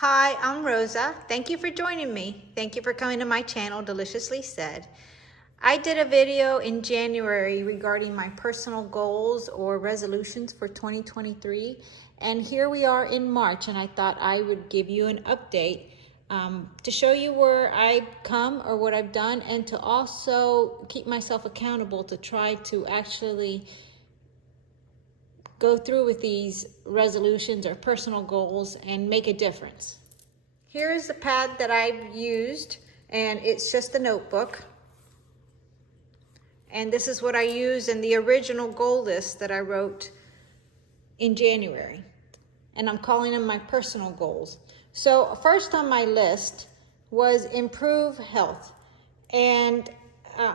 Hi, I'm Rosa. Thank you for joining me. Thank you for coming to my channel, Deliciously Said. I did a video in January regarding my personal goals or resolutions for 2023. And here we are in March, and I thought I would give you an update to show you where I've come or what I've done, and to also keep myself accountable to try to actually go through with these resolutions or personal goals and make a difference. Here is the pad that I've used, and it's just a notebook. And this is what I used in the original goal list that I wrote in January. And I'm calling them my personal goals. So first on my list was improve health. And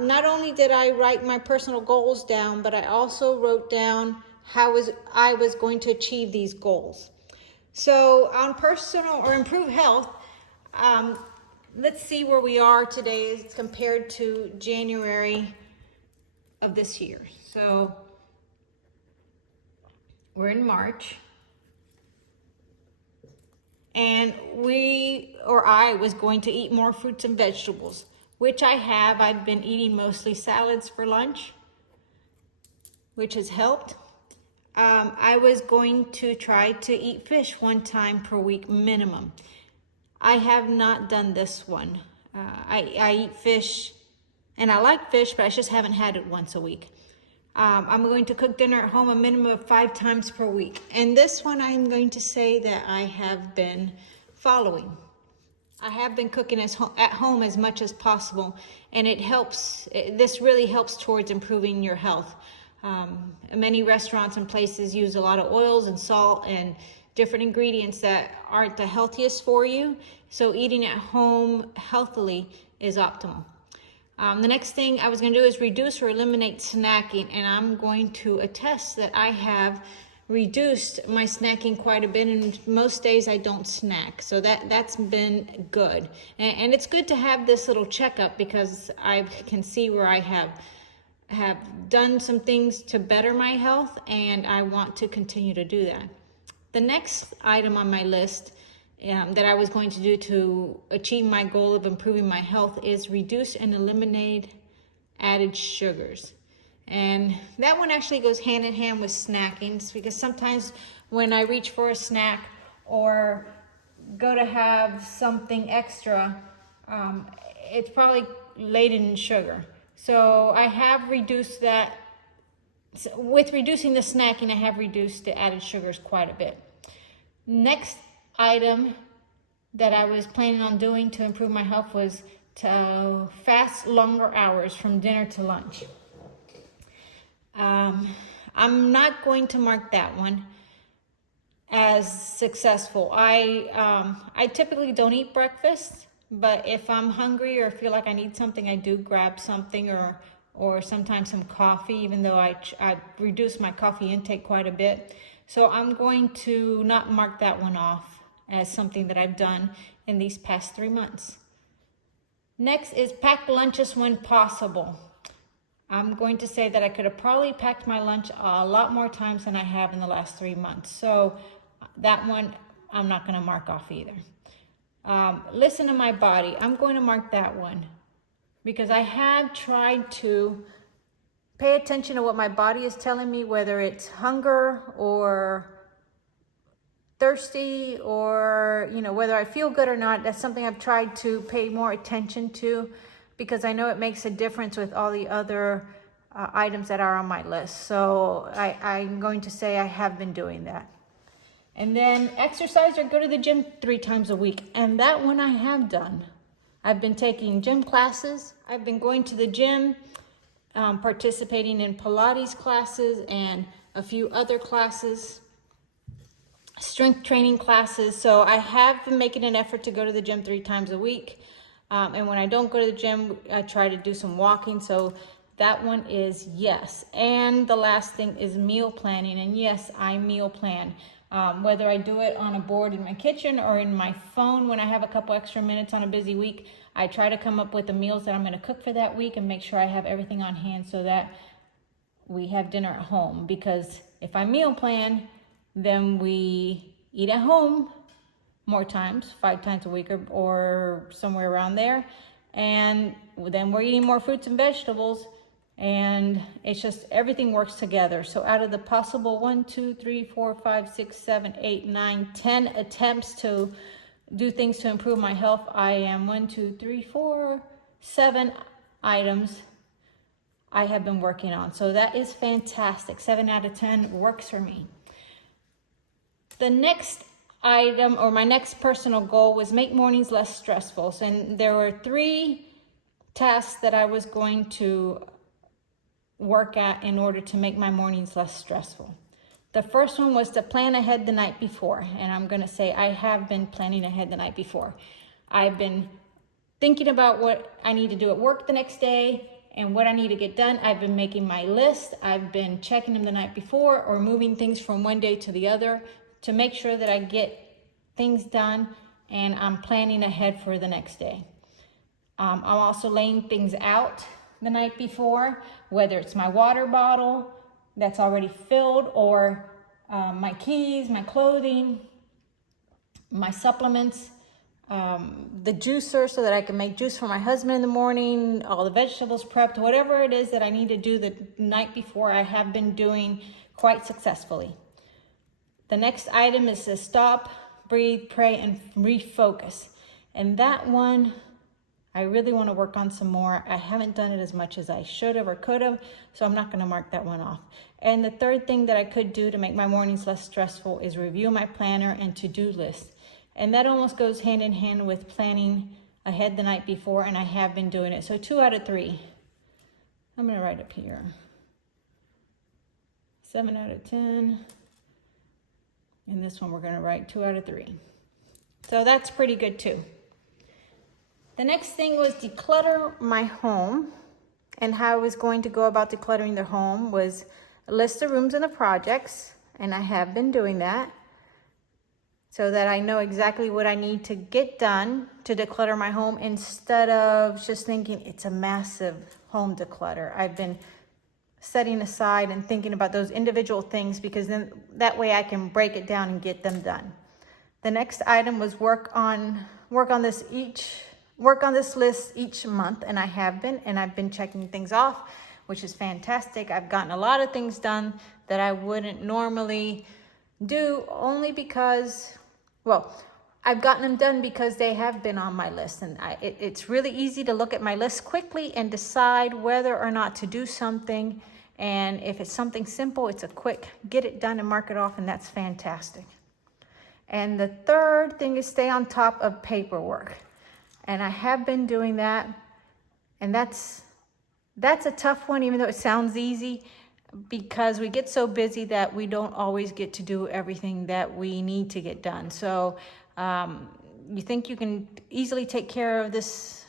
not only did I write my personal goals down, but I also wrote down how I was going to achieve these goals. So on personal or improve health, let's see where we are today as compared to January of this year. So we're in March, and I was going to eat more fruits and vegetables, which I have. I've been eating mostly salads for lunch, which has helped. I was going to try to eat fish 1 time per week minimum. I have not done this one. I eat fish, and I like fish, but I just haven't had it once a week. I'm going to cook dinner at home a minimum of 5 times per week. And this one I'm going to say that I have been following. I have been cooking at home as much as possible, and it helps. This really helps towards improving your health. Many restaurants and places use a lot of oils and salt and different ingredients that aren't the healthiest for you. So eating at home healthily is optimal. The next thing I was going to do is reduce or eliminate snacking, and I'm going to attest that I have reduced my snacking quite a bit, and most days I don't snack, so that's been good. And it's good to have this little checkup, because I can see where I have done some things to better my health, and I want to continue to do that. The next item on my list that I was going to do to achieve my goal of improving my health is reduce and eliminate added sugars. And that one actually goes hand in hand with snacking, because sometimes when I reach for a snack or go to have something extra, it's probably laden in sugar. So I have reduced that. With reducing the snacking, I have reduced the added sugars quite a bit. Next item that I was planning on doing to improve my health was to fast longer hours from dinner to lunch. I'm not going to mark that one as successful. I typically don't eat breakfast, but if I'm hungry or feel like I need something, I do grab something, or sometimes some coffee, even though I reduced my coffee intake quite a bit. So I'm going to not mark that one off as something that I've done in these past 3 months. Next is pack lunches when possible. I'm going to say that I could have probably packed my lunch a lot more times than I have in the last 3 months. So that one, I'm not going to mark off either. Listen to my body. I'm going to mark that one, because I have tried to pay attention to what my body is telling me, whether it's hunger or thirsty, or whether I feel good or not. That's something I've tried to pay more attention to, because I know it makes a difference with all the other items that are on my list. So I'm going to say I have been doing that. And then exercise or go to the gym 3 times a week, and that one I have done. I've been taking gym classes. I've been going to the gym, participating in Pilates classes and a few other classes, strength training classes. So I have been making an effort to go to the gym 3 times a week. And when I don't go to the gym, I try to do some walking. So that one is yes. And the last thing is meal planning. And yes, I meal plan. Whether I do it on a board in my kitchen or in my phone when I have a couple extra minutes on a busy week, I try to come up with the meals that I'm going to cook for that week and make sure I have everything on hand so that we have dinner at home. Because if I meal plan, then we eat at home more times, 5 times a week or somewhere around there. And then we're eating more fruits and vegetables, and it's just everything works together. So out of the possible 1, 2, 3, 4, 5, 6, 7, 8, 9, 10 attempts to do things to improve my health, I am 1, 2, 3, 4, 7 items I have been working on. So that is fantastic. 7 out of 10 works for me. The next item, or my next personal goal, was make mornings less stressful. And there were 3 tasks that I was going to work at in order to make my mornings less stressful. The first one was to plan ahead the night before. And I'm going to say I have been planning ahead the night before. I've been thinking about what I need to do at work the next day and what I need to get done. I've been making my list. I've been checking them the night before or moving things from one day to the other to make sure that I get things done, and I'm planning ahead for the next day. I'm also laying things out the night before, whether it's my water bottle that's already filled or my keys, my clothing, my supplements, the juicer so that I can make juice for my husband in the morning, all the vegetables prepped, whatever it is that I need to do the night before, I have been doing quite successfully. The next item is to stop, breathe, pray, and refocus. And that one, I really want to work on some more. I haven't done it as much as I should have or could have, so I'm not going to mark that one off. And the third thing that I could do to make my mornings less stressful is review my planner and to-do list. And that almost goes hand in hand with planning ahead the night before, and I have been doing it. So 2 out of 3. I'm going to write up here. 7 out of 10. And this one we're going to write 2 out of 3. So that's pretty good too. The next thing was declutter my home. And how I was going to go about decluttering the home was a list of rooms and the projects. And I have been doing that so that I know exactly what I need to get done to declutter my home instead of just thinking it's a massive home declutter. I've been setting aside and thinking about those individual things because then that way I can break it down and get them done. The next item was work on this list each month, and I have been, and I've been checking things off, which is fantastic. I've gotten a lot of things done that I wouldn't normally do only because, well, I've gotten them done because they have been on my list, and it's really easy to look at my list quickly and decide whether or not to do something. And if it's something simple, it's a quick get it done and mark it off, and that's fantastic. And the third thing is stay on top of paperwork. And I have been doing that, and that's a tough one, even though it sounds easy, because we get so busy that we don't always get to do everything that we need to get done. So you think you can easily take care of this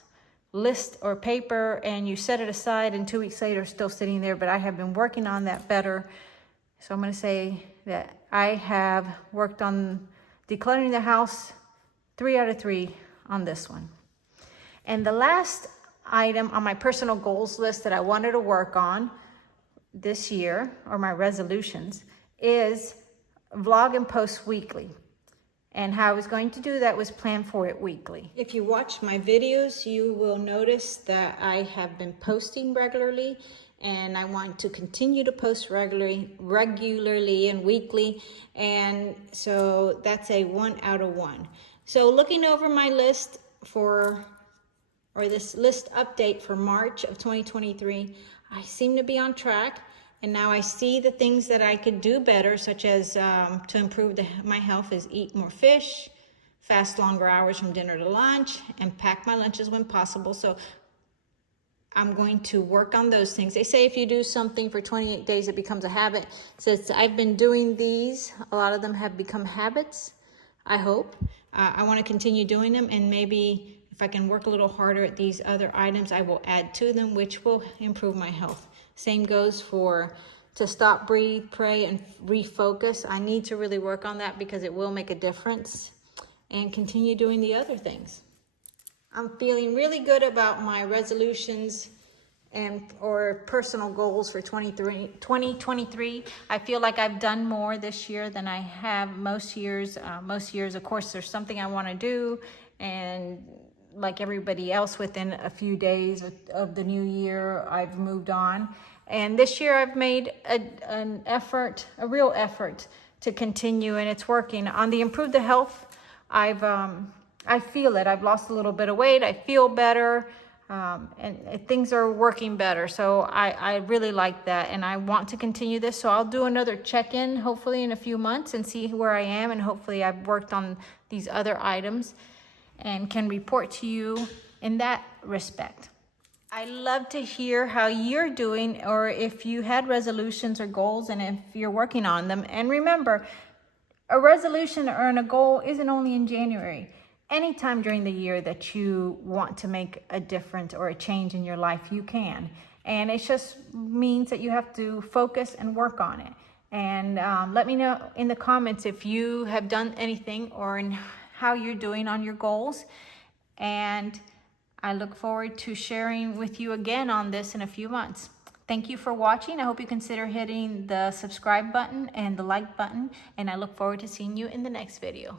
list or paper and you set it aside, and 2 weeks later it's still sitting there, but I have been working on that better. So I'm going to say that I have worked on decluttering the house 3 out of 3 on this one. And the last item on my personal goals list that I wanted to work on this year, or my resolutions, is vlog and post weekly. And how I was going to do that was plan for it weekly. If you watch my videos, you will notice that I have been posting regularly, and I want to continue to post regularly and weekly. And so that's a 1 out of 1. So looking over my list this list update for March of 2023, I seem to be on track. And now I see the things that I could do better, such as to improve my health, is eat more fish, fast longer hours from dinner to lunch, and pack my lunches when possible. So I'm going to work on those things. They say if you do something for 28 days, it becomes a habit. Since I've been doing these, a lot of them have become habits, I hope. I want to continue doing them, and maybe if I can work a little harder at these other items, I will add to them, which will improve my health. Same goes for to stop, breathe, pray, and refocus. I need to really work on that because it will make a difference, and continue doing the other things. I'm feeling really good about my resolutions and or personal goals for 2023. I feel like I've done more this year than I have most years. Most years, of course, there's something I want to do, and like everybody else, within a few days of the new year, I've moved on. And this year I've made an effort, a real effort to continue, and it's working. On the Improve the Health, I feel it. I've lost a little bit of weight. I feel better. And things are working better. So I really like that, and I want to continue this. So I'll do another check-in hopefully in a few months and see where I am, and hopefully I've worked on these other items and can report to you in that respect. I love to hear how you're doing, or if you had resolutions or goals, and if you're working on them. And remember, a resolution or a goal isn't only in January. Anytime during the year that you want to make a difference or a change in your life, you can. And it just means that you have to focus and work on it. And let me know in the comments if you have done anything or in how you're doing on your goals. And I look forward to sharing with you again on this in a few months. Thank you for watching. I hope you consider hitting the subscribe button and the like button. And I look forward to seeing you in the next video.